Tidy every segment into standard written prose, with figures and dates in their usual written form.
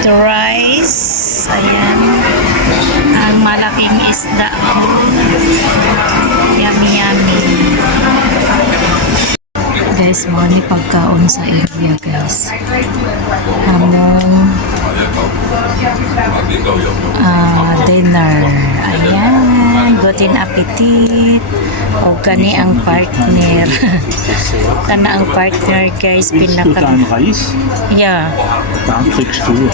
Ito rice. Ayan. Ang malaking isda. Yummy, yummy. Guys, mo ni pagkaon sa area, guys. Hamong dinner. Ayan. Gutin appetit. O kani ang partner. Kana ang partner, guys. Pinaka... Reis? Yeah. Da kriegst du.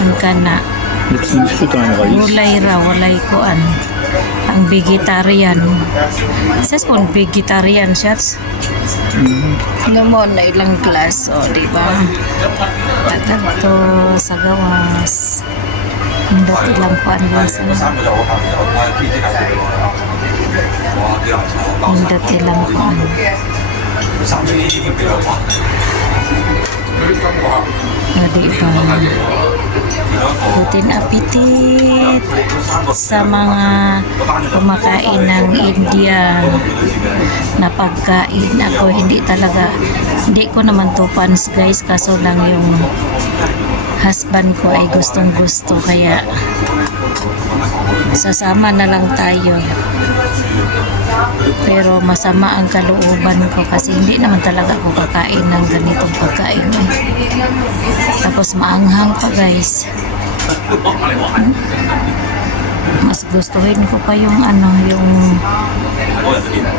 Ang kana. Jetzt nicht für deinen Reis. Walay ra, walay kuan. Ang vegetarian. Sas pon vegetarian shots. Naman na ilang class, o, di ba? Pagkato sa gawas. Hindi ilang kuan guys. Hindi ilang kuan. O, di ba? Gutin appetit sa mga kumakain ng India na pagkain. Ako hindi ko naman to fans guys, kaso lang yung husband ko ay gustong gusto, kaya sasama na lang tayo. Pero masama ang kalooban ko kasi hindi naman talaga ako kakain ng ganitong pagkain. Tapos maanghang pa guys. Mas gustuhin ko pa yung yung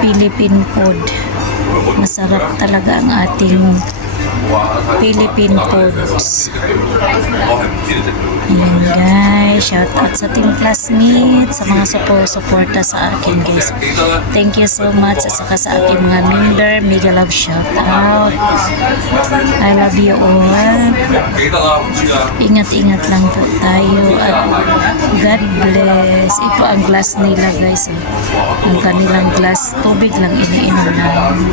Philippine food. Masarap talaga ang ating Philippine foods. Ayan guys, shout out sa team classmates, sa mga suporta sa akin guys. Thank you so much. At saka sa aking mga member, mega love shout out. I love you all. Ingat-ingat lang po tayo at God bless. Ito ang glass nila guys. Ang kanilang glass, tubig lang iniinom namin.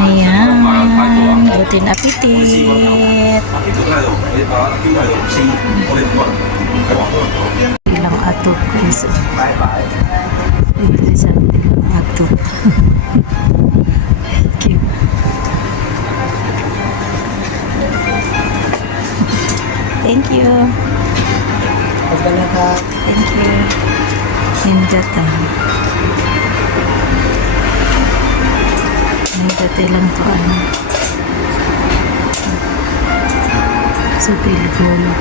Ayan, gutin appetit. Ilang atop guys. Interesante ilang atop. Okay. Thank you. Thank you. Hindata. Hindata lang to Supil Gold.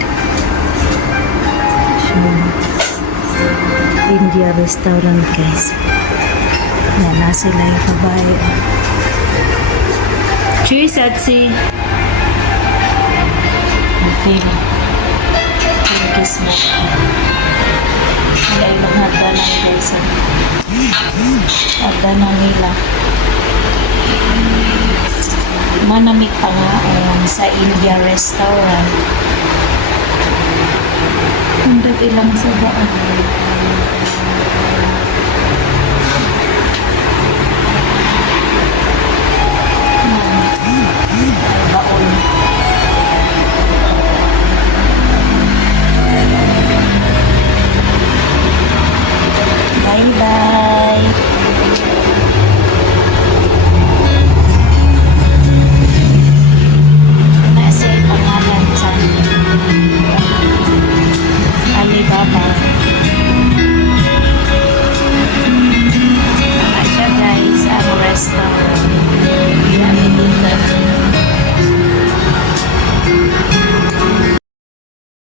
India restaurant guys. Yan, nasa sila yung kabayo. Cheers, Atsi. Okay. Kiss mo. Wala ilang hagdanan guys. Hagdanan nila. Manamig pa nga sa India restaurant. Hindi ilang sa baan.